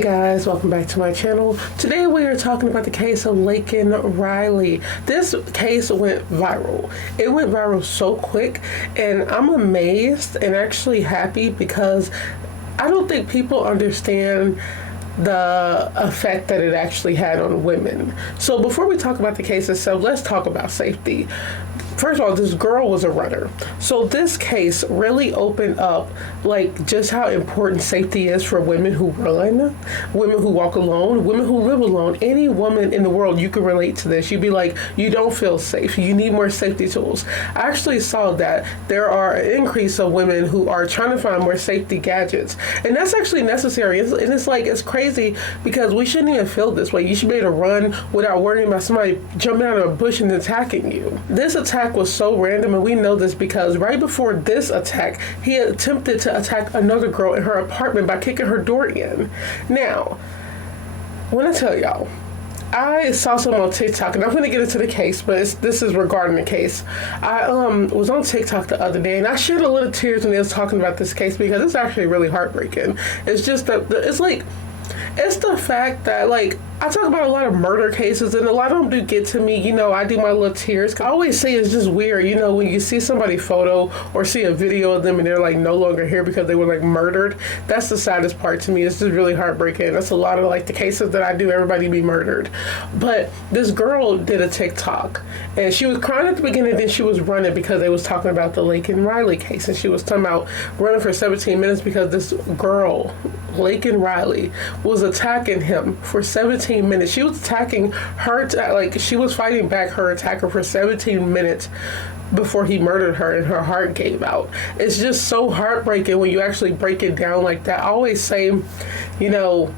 Hey guys, welcome back to my channel. Today we are talking about the case of LAKEN Riley. This case went viral. It went viral so quick, and I'm amazed and actually happy because I don't think people understand the effect that it actually had on women. So before we talk about the case itself, let's talk about safety. First of all, this girl was a runner. So this case really opened up like just how important safety is for women who run, women who walk alone, women who live alone. Any woman in the world, you can relate to this. You'd be like, you don't feel safe. You need more safety tools. I actually saw that there are an increase of women who are trying to find more safety gadgets. And that's actually necessary. And it's like, it's crazy because we shouldn't even feel this way. You should be able to run without worrying about somebody jumping out of a bush and attacking you. This attack was so random, and we know this because right before this attack, he attempted to attack another girl in her apartment by kicking her door in. Now, I want to tell y'all, I saw something on TikTok, and I'm going to get into the case, but this is regarding the case. I was on TikTok the other day, and I shed a little tears when they was talking about this case because it's actually really heartbreaking. It's just that it's the fact that, like, I talk about a lot of murder cases, and a lot of them do get to me. You know, I do my little tears. I always say it's just weird, you know, when you see somebody's photo or see a video of them and they're like no longer here because they were like murdered. That's the saddest part to me. It's just really heartbreaking. That's a lot of like the cases that I do, everybody be murdered. But this girl did a TikTok, and she was crying at the beginning, then she was running because they was talking about the LAKEN Riley case, and she was talking about running for 17 minutes because this girl, LAKEN Riley, was attacking him for 17 minutes. She was attacking her, like she was fighting back her attacker for 17 minutes before he murdered her, and her heart gave out. It's just so heartbreaking when you actually break it down like that. I always say, you know,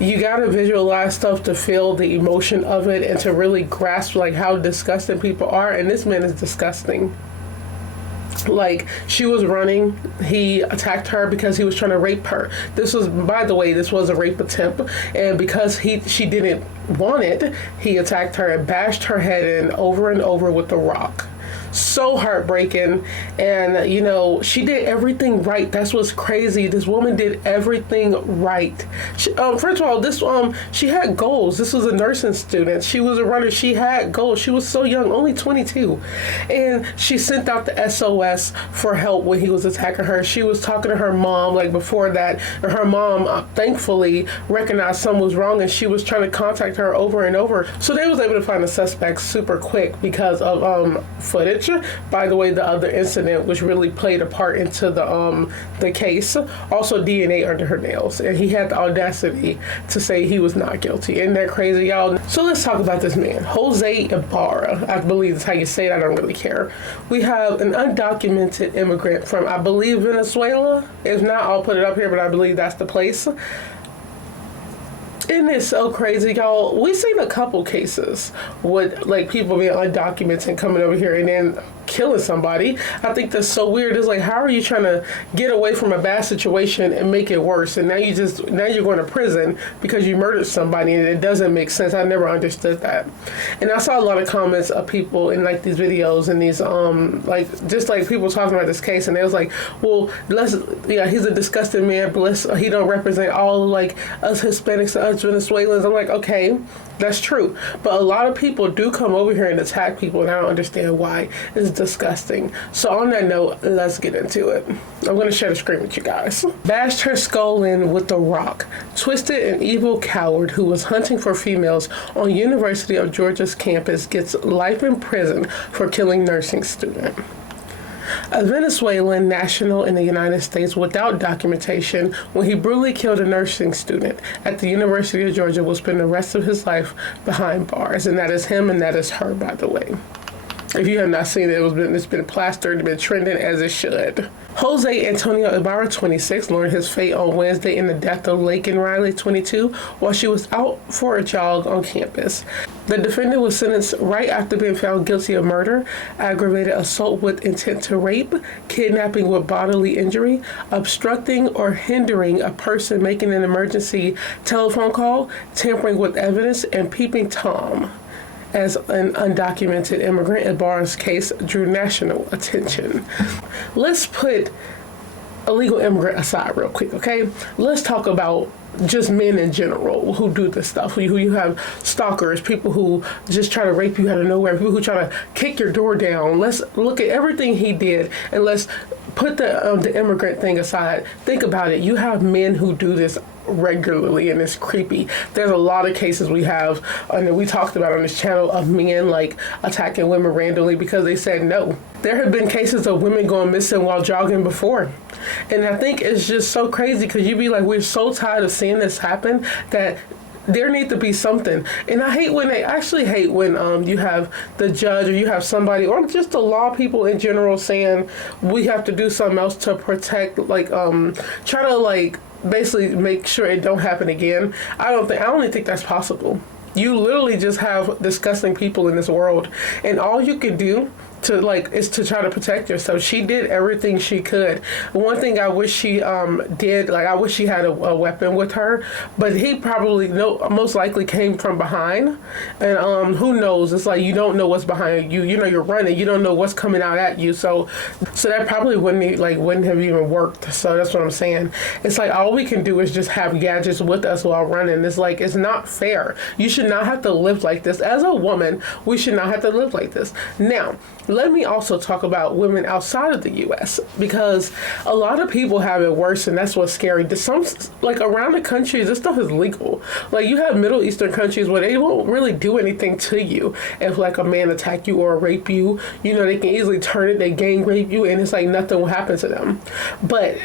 you gotta visualize stuff to feel the emotion of it and to really grasp like how disgusting people are, and this man is disgusting. Like, she was running, he attacked her because he was trying to rape her. This was, by the way, this was a rape attempt, and because she didn't want it, he attacked her and bashed her head in over and over with the rock. So heartbreaking. And you know, she did everything right. That's what's crazy. This woman did everything right. First of all, she had goals. This was a nursing student. She was a runner. She had goals. She was so young, only 22, and she sent out the SOS for help when he was attacking her. She was talking to her mom like before that, and her mom thankfully recognized something was wrong, and she was trying to contact her over and over. So they was able to find the suspect super quick because of footage. By the way, the other incident which really played a part into the case, also DNA under her nails, and he had the audacity to say he was not guilty. Isn't that crazy, y'all? So let's talk about this man, 𝒂𝒂𝒚. I believe that's how you say it. I don't really care. We have an undocumented immigrant from, I believe, Venezuela. If not, I'll put it up here, but I believe that's the place. Isn't it so crazy, y'all? We've seen a couple cases with like people being undocumented and coming over here and then killing somebody. I think that's so weird. It's like, how are you trying to get away from a bad situation and make it worse? And now you're going to prison because you murdered somebody, and it doesn't make sense. I never understood that. And I saw a lot of comments of people in like these videos and these like just like people talking about this case, and they was like, well, he's a disgusting man, but he don't represent all like us Hispanics and us Venezuelans. I'm like, okay, that's true, but a lot of people do come over here and attack people, and I don't understand why. It's disgusting. So on that note, let's get into it. I'm going to share the screen with you guys. Bashed her skull in with the rock. Twisted and evil coward who was hunting for females on University of Georgia's campus gets life in prison for killing nursing student. A Venezuelan national in the United States without documentation, when he brutally killed a nursing student at the University of Georgia, will spend the rest of his life behind bars. And that is him, and that is her, by the way. If you have not seen it, it's been plastered, been trending as it should. Jose Antonio Ibarra, 26, learned his fate on Wednesday in the death of LAKEN Riley, 22, while she was out for a jog on campus. The defendant was sentenced right after being found guilty of murder, aggravated assault with intent to rape, kidnapping with bodily injury, obstructing or hindering a person making an emergency telephone call, tampering with evidence, and peeping Tom. As an undocumented immigrant, Ibarra's case drew national attention. Let's put illegal immigrant aside real quick, okay? Let's talk about just men in general who do this stuff. Who you have stalkers, people who just try to rape you out of nowhere, people who try to kick your door down. Let's look at everything he did, and let's put the immigrant thing aside. Think about it. You have men who do this regularly, and it's creepy. There's a lot of cases we have, and we talked about on this channel, of men like attacking women randomly because they said no. There have been cases of women going missing while jogging before. And I think it's just so crazy because you be like, we're so tired of seeing this happen that there needs to be something. And I hate when you have the judge, or you have somebody, or just the law people in general, saying we have to do something else to protect, try to basically make sure it don't happen again. I don't even think that's possible. You literally just have disgusting people in this world, and all you can do is to try to protect yourself. She did everything she could. One thing I wish she did, I wish she had a weapon with her, but he probably most likely came from behind, and who knows? It's like you don't know what's behind you. You know you're running. You don't know what's coming out at you. So that probably wouldn't have even worked. So that's what I'm saying. It's like all we can do is just have gadgets with us while running. It's like it's not fair. You should not have to live like this. As a woman, we should not have to live like this. Now, let me also talk about women outside of the U.S. because a lot of people have it worse, and that's what's scary. Some, around the country, this stuff is legal. You have Middle Eastern countries where they won't really do anything to you if a man attack you or rape you. They can easily turn it, they gang rape you, and it's like nothing will happen to them. But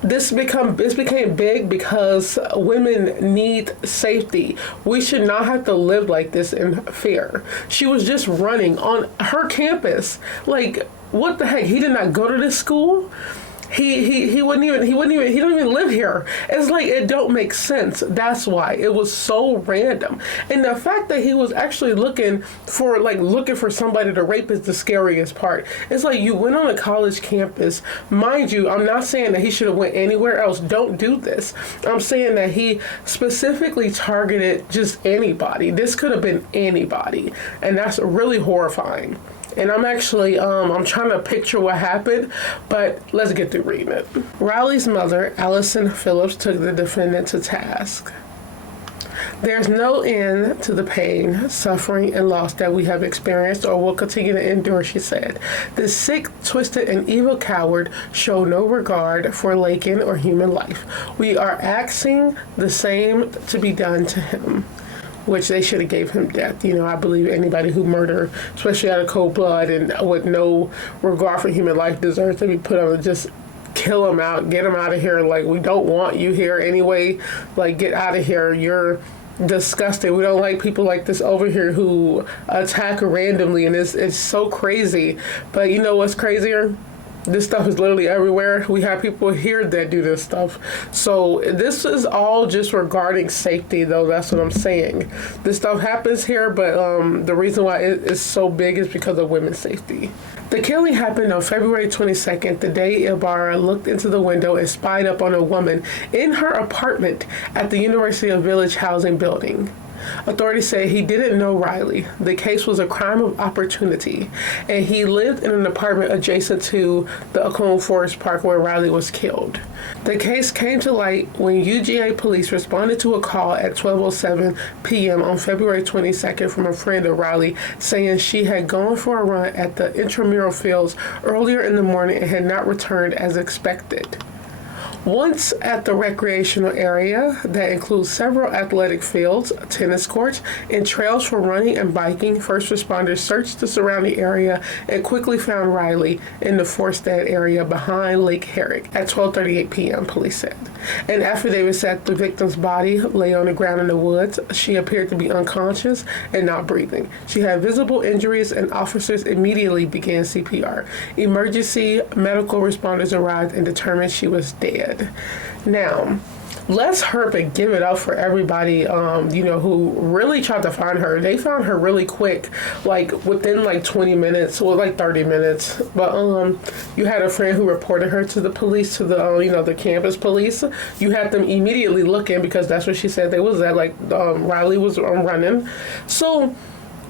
this became big because women need safety. We should not have to live like this in fear. She was just running on her campus. What the heck? He did not go to this school. He don't even live here. It's it don't make sense. That's why it was so random. And the fact that he was actually looking for somebody to rape is the scariest part. It's you went on a college campus. Mind you, I'm not saying that he should have went anywhere else. Don't do this. I'm saying that he specifically targeted just anybody. This could have been anybody. And that's really horrifying. And I'm actually, I'm trying to picture what happened, but let's get through reading it. Riley's mother, Allison Phillips, took the defendant to task. There's no end to the pain, suffering, and loss that we have experienced or will continue to endure, she said. This sick, twisted, and evil coward showed no regard for LAKEN or human life. We are asking the same to be done to him, which they should have gave him death. I believe anybody who murder, especially out of cold blood and with no regard for human life, deserves to be put on. Just kill him out, get him out of here. We don't want you here anyway. Get out of here. You're disgusting. We don't like people like this over here who attack randomly, and it's so crazy. But you know what's crazier? This stuff is literally everywhere. We have people here that do this stuff. So this is all just regarding safety, though. That's what I'm saying. This stuff happens here, but the reason why it is so big is because of women's safety. The killing happened on February 22nd, the day Ibarra looked into the window and spied up on a woman in her apartment at the University of Village housing building. Authorities say he didn't know Riley. The case was a crime of opportunity, and he lived in an apartment adjacent to the Oconee Forest Park where Riley was killed. The case came to light when UGA police responded to a call at 12:07 p.m. on February 22nd from a friend of Riley saying she had gone for a run at the intramural fields earlier in the morning and had not returned as expected. Once at the recreational area that includes several athletic fields, tennis courts, and trails for running and biking, first responders searched the surrounding area and quickly found Riley in the Forstead area behind Lake Herrick at 12:38 p.m., police said. An affidavit said the victim's body lay on the ground in the woods. She appeared to be unconscious and not breathing. She had visible injuries, and officers immediately began CPR. Emergency medical responders arrived and determined she was dead. Now, let's hurry and give it up for everybody, who really tried to find her. They found her really quick, within 20 minutes, or 30 minutes. But you had a friend who reported her to the police, to the the campus police. You had them immediately looking because that's what she said they was at. Riley was running. So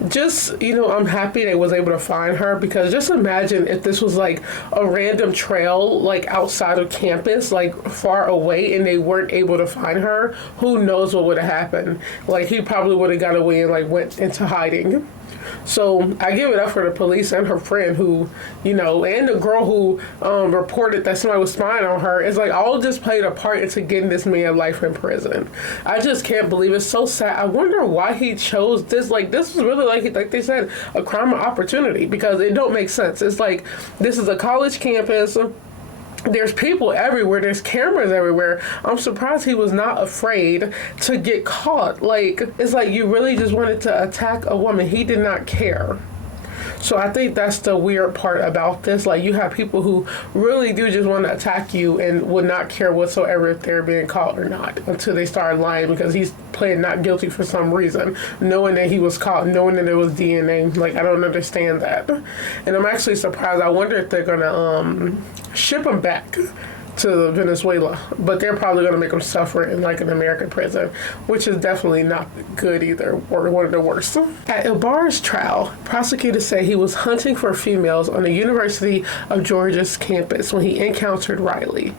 just, I'm happy they was able to find her, because just imagine if this was like a random trail like outside of campus, like far away, and they weren't able to find her. Who knows what would have happened? Like, he probably would have got away and like went into hiding. So I give it up for the police and her friend who, and the girl who reported that somebody was spying on her. It's like all just played a part into getting this man life in prison. I just can't believe it. It's so sad. I wonder why he chose this. Like, this was really like they said, a crime of opportunity, because it don't make sense. It's like, this is a college campus. There's people everywhere. There's cameras everywhere. I'm surprised he was not afraid to get caught. Like, it's like you really just wanted to attack a woman. He did not care. So I think that's the weird part about this. Like, you have people who really do just want to attack you and would not care whatsoever if they're being caught or not, until they start lying because he's playing not guilty for some reason, knowing that he was caught, knowing that it was DNA. Like, I don't understand that. And I'm actually surprised. I wonder if they're going to ship him back to Venezuela, but they're probably going to make him suffer in like an American prison, which is definitely not good either, or one of the worst. At Ibarra's trial, prosecutors say he was hunting for females on the University of Georgia's campus when he encountered Riley.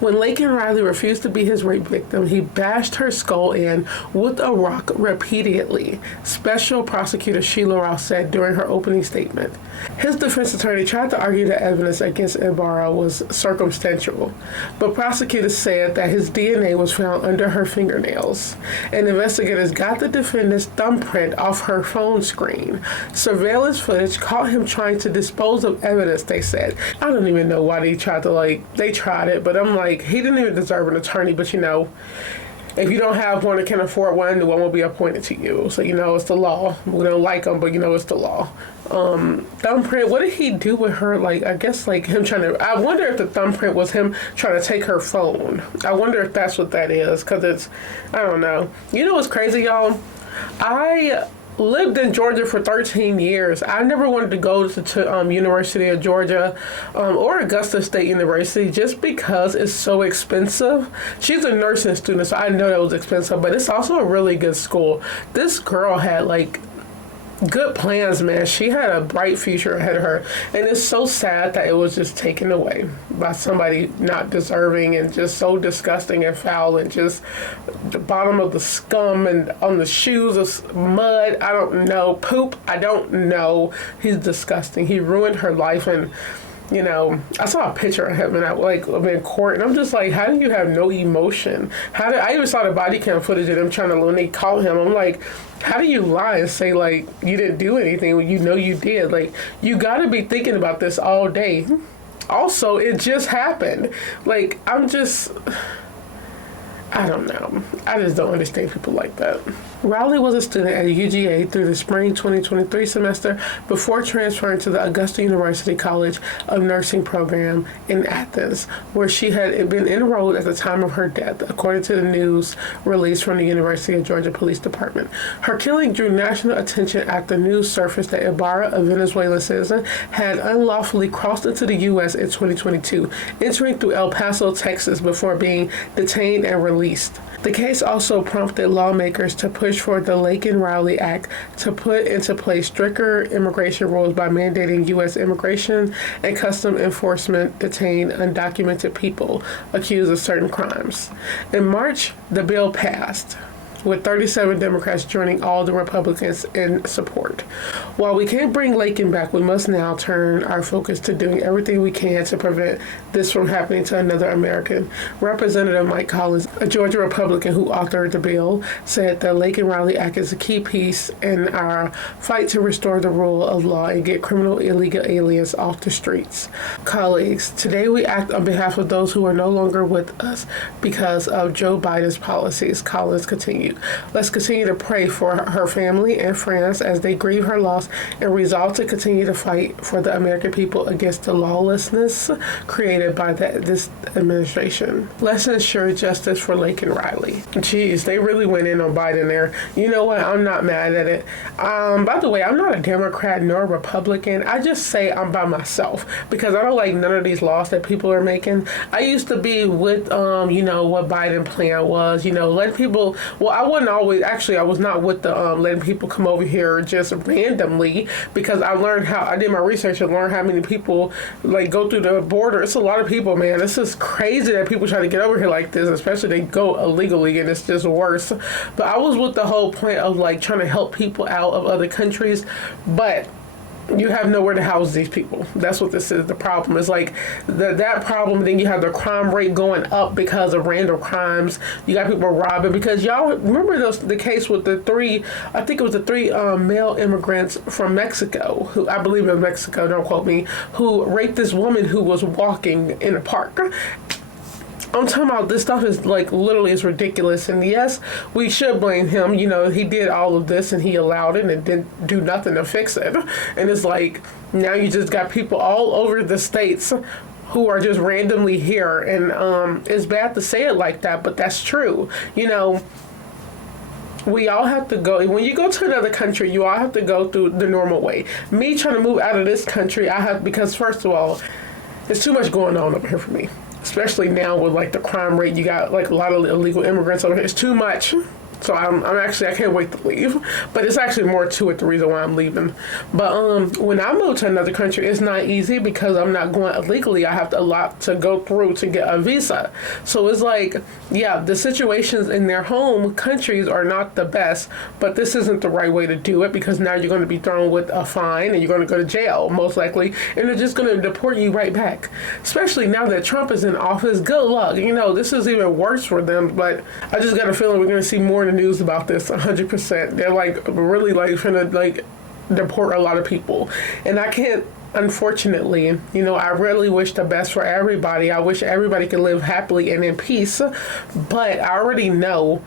When LAKEN Riley refused to be his rape victim, he bashed her skull in with a rock repeatedly, Special Prosecutor Sheila Ross said during her opening statement. His defense attorney tried to argue that evidence against Ibarra was circumstantial, but prosecutors said that his DNA was found under her fingernails, and investigators got the defendant's thumbprint off her phone screen. Surveillance footage caught him trying to dispose of evidence, they said. I don't even know why they tried it, but I'm like, he didn't even deserve an attorney, but if you don't have one or can afford one, the one will be appointed to you. So, it's the law. We don't like them, but it's the law. Thumbprint, what did he do with her? Like, I guess like him I wonder if the thumbprint was him trying to take her phone. I wonder if that's what that is, because I don't know. You know what's crazy, y'all? I lived in Georgia for 13 years. I never wanted to go to University of Georgia or Augusta State University just because it's so expensive. She's a nursing student, so I know that was expensive, but it's also a really good school. This girl had like good plans, man. She had a bright future ahead of her, and it's so sad that it was just taken away by somebody not deserving and just so disgusting and foul and just the bottom of the scum and on the shoes of mud. I don't know. Poop. I don't know. He's disgusting. He ruined her life, and I saw a picture of him in court, and I'm just like, how do you have no emotion? I even saw the body cam footage of them when they caught him. I'm like, how do you lie and say like you didn't do anything when you did? Like, you got to be thinking about this all day. Also, it just happened. Like, I don't know. I just don't understand people like that. Riley was a student at UGA through the spring 2023 semester before transferring to the Augusta University College of Nursing program in Athens, where she had been enrolled at the time of her death, according to the news released from the University of Georgia Police Department. Her killing drew national attention after news surfaced that Ibarra, a Venezuelan citizen, had unlawfully crossed into the U.S. in 2022, entering through El Paso, Texas, before being detained and released. The case also prompted lawmakers to push for the LAKEN-Riley Act to put into place stricter immigration rules by mandating U.S. immigration and custom enforcement detain undocumented people accused of certain crimes. In March, the bill passed, with 37 Democrats joining all the Republicans in support. While we can't bring LAKEN back, we must now turn our focus to doing everything we can to prevent this from happening to another American. Representative Mike Collins, a Georgia Republican who authored the bill, said the LAKEN-Riley Act is a key piece in our fight to restore the rule of law and get criminal illegal aliens off the streets. Colleagues, today we act on behalf of those who are no longer with us because of Joe Biden's policies, Collins continued. Let's continue to pray for her family and friends as they grieve her loss and resolve to continue to fight for the American people against the lawlessness created by this administration. Let's ensure justice for LAKEN Riley. Jeez, they really went in on Biden there. You know what? I'm not mad at it. By the way, I'm not a Democrat nor a Republican. I just say I'm by myself because I don't like none of these laws that people are making. I used to be with, what Biden plan was, let people, I I wasn't always, actually, I was not with the letting people come over here just randomly, because I did my research and learned how many people like go through the border. It's a lot of people, man. This is crazy that people try to get over here like this, especially they go illegally, and it's just worse. But I was with the whole point of like trying to help people out of other countries, but you have nowhere to house these people. That's what this is. The problem is like that problem. Then you have the crime rate going up because of random crimes. You got people robbing, because y'all remember the case with the three, I think it was the three male immigrants from Mexico, who I believe it was Mexico, don't quote me, who raped this woman who was walking in a park. I'm talking about, this stuff is like literally is ridiculous. And yes, we should blame him. You know, he did all of this and he allowed it and didn't do nothing to fix it. And it's like, now you just got people all over the states who are just randomly here. And it's bad to say it like that, but that's true. You know, we all have to go, when you go to another country, you all have to go through the normal way. Me trying to move out of this country, because first of all, there's too much going on over here for me. Especially now with like the crime rate, you got like a lot of illegal immigrants over here. It's too much. So I can't wait to leave. But it's actually more to it, the reason why I'm leaving. But when I move to another country, it's not easy because I'm not going illegally. I have a lot to go through to get a visa. So it's like, yeah, the situations in their home countries are not the best, but this isn't the right way to do it, because now you're going to be thrown with a fine and you're going to go to jail, most likely, and they're just going to deport you right back. Especially now that Trump is in office. Good luck. You know, this is even worse for them, but I just got a feeling we're going to see more in the news about this 100%. They're like really like trying to like deport a lot of people, and I can't, unfortunately, you know, I really wish the best for everybody. I wish everybody could live happily and in peace, but I already know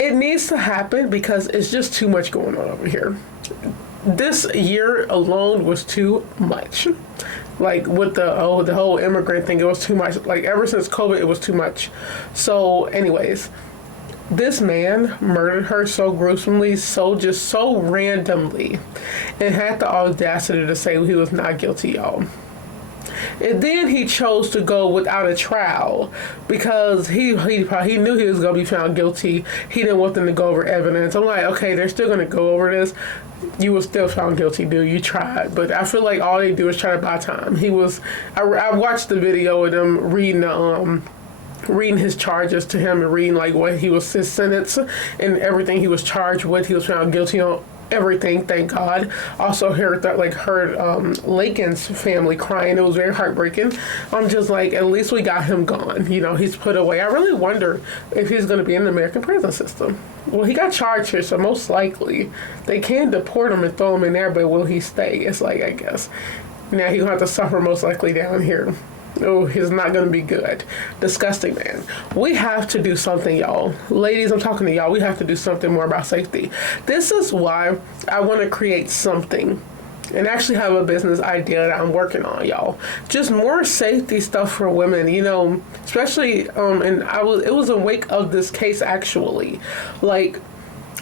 it needs to happen because it's just too much going on over here. This year alone was too much. Like with the whole immigrant thing, it was too much. Like ever since COVID, it was too much. So anyways, this man murdered her so gruesomely, so randomly, and had the audacity to say he was not guilty, y'all. And then he chose to go without a trial because he knew he was going to be found guilty. He didn't want them to go over evidence. I'm like, okay, they're still going to go over this. You were still found guilty, dude. You tried. But I feel like all they do is try to buy time. I watched the video of them reading his charges to him and reading like what his sentence and everything he was charged with. He was found guilty on everything, thank God. Also heard LAKEN's family crying. It was very heartbreaking. I'm just like, at least we got him gone. You know, he's put away. I really wonder if he's going to be in the American prison system. Well, he got charged here, so most likely they can deport him and throw him in there, but will he stay? It's like, I guess. Now he's going to have to suffer most likely down here. Oh, he's not going to be good. Disgusting, man. We have to do something, y'all. Ladies, I'm talking to y'all. We have to do something more about safety. This is why I want to create something and actually have a business idea that I'm working on, y'all. Just more safety stuff for women, you know, especially, and it was in wake of this case, actually. Like,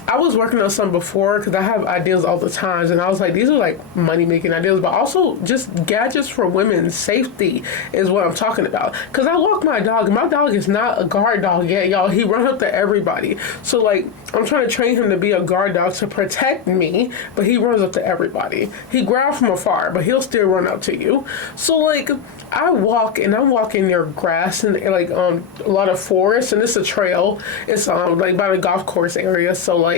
I was working on some before because I have ideas all the time, and I was like, these are like money making ideas, but also just gadgets for women's safety is what I'm talking about. Because I walk my dog, and my dog is not a guard dog yet, y'all. He runs up to everybody. So like, I'm trying to train him to be a guard dog to protect me, but he runs up to everybody. He growls from afar, but he'll still run up to you. So like, I'm walking near grass and like a lot of forest, and it's a trail. It's like by the golf course area. So like,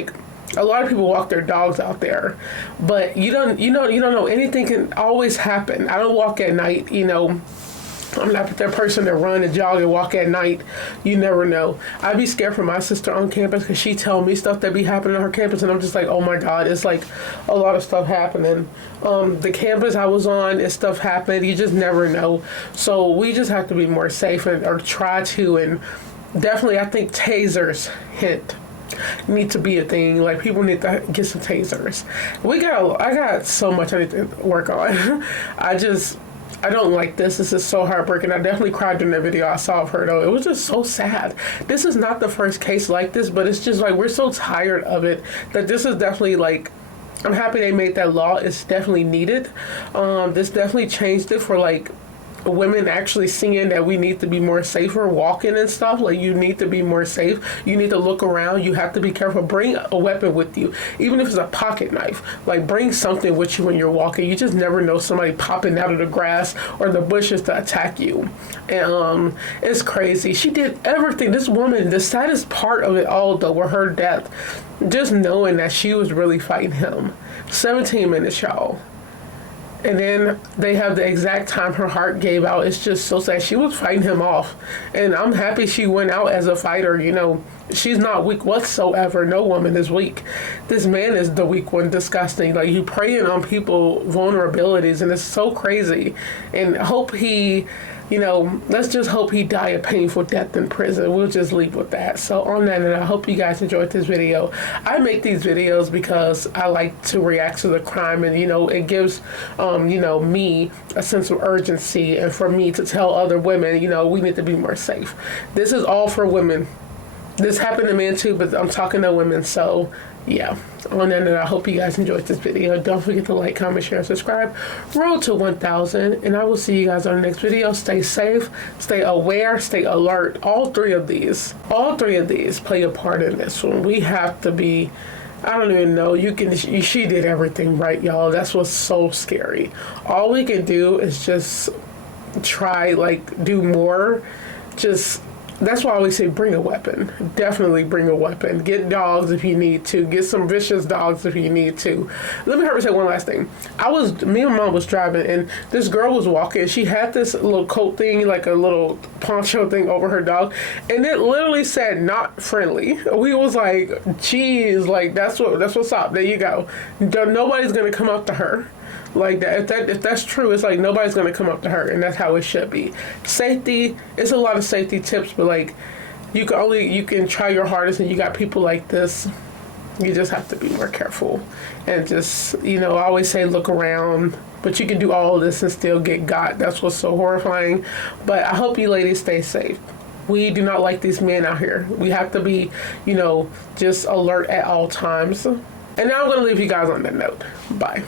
a lot of people walk their dogs out there, but you don't know, anything can always happen. I don't walk at night, you know. I'm not that person that run and jog and walk at night. You never know. I'd be scared for my sister on campus because she tell me stuff that be happening on her campus, and I'm just like, oh my God, it's like a lot of stuff happening. The campus I was on, is stuff happened. You just never know. So we just have to be more safe or try to, and definitely I think tasers need to be a thing. Like, people need to get some tasers. I got so much I need to work on. I don't like this. This is so heartbreaking. I definitely cried during that video I saw of her, though. It was just so sad. This is not the first case like this, but it's just like, we're so tired of it that this is definitely like, I'm happy they made that law. It's definitely needed. This definitely changed it for like women actually seeing that we need to be more safer walking and stuff. Like, you need to be more safe. You need to look around. You have to be careful. Bring a weapon with you, even if it's a pocket knife. Like, bring something with you when you're walking. You just never know somebody popping out of the grass or the bushes to attack you. And it's crazy. She did everything. This woman, the saddest part of it all, though, were her death. Just knowing that she was really fighting him. 17 minutes, y'all. And then they have the exact time her heart gave out. It's just so sad. She was fighting him off. And I'm happy she went out as a fighter. You know, she's not weak whatsoever. No woman is weak. This man is the weak one. Disgusting. Like, you preying on people vulnerabilities, and it's so crazy. And hope he, you know, let's just hope he die a painful death in prison. We'll just leave with that. So on that, and I hope you guys enjoyed this video. I make these videos because I like to react to the crime, and, you know, it gives, you know, me a sense of urgency, and for me to tell other women, you know, we need to be more safe. This is all for women. This happened to men too, but I'm talking to women. So yeah, on that note, I hope you guys enjoyed this video. Don't forget to like, comment, share, and subscribe. Road to 1,000, and I will see you guys on the next video. Stay safe, stay aware, stay alert. All three of these play a part in this one. We have to be, I don't even know. She did everything right, y'all. That's what's so scary. All we can do is just try, like, do more. That's why I always say bring a weapon. Definitely bring a weapon. Get dogs if you need to. Get some vicious dogs if you need to. Let me say one last thing. Me and Mom was driving, and this girl was walking. She had this little coat thing, like a little poncho thing over her dog, and it literally said "not friendly." We was like, "Geez, like that's what's up." There you go. Nobody's gonna come up to her. Like that, if that's true, it's like nobody's gonna come up to her, and that's how it should be. Safety, it's a lot of safety tips, but like you can try your hardest, and you got people like this. You just have to be more careful, and just, you know, I always say look around, but you can do all of this and still get got. That's what's so horrifying. But I hope you ladies stay safe. We do not like these men out here. We have to be, you know, just alert at all times. And now I'm gonna leave you guys on that note. Bye.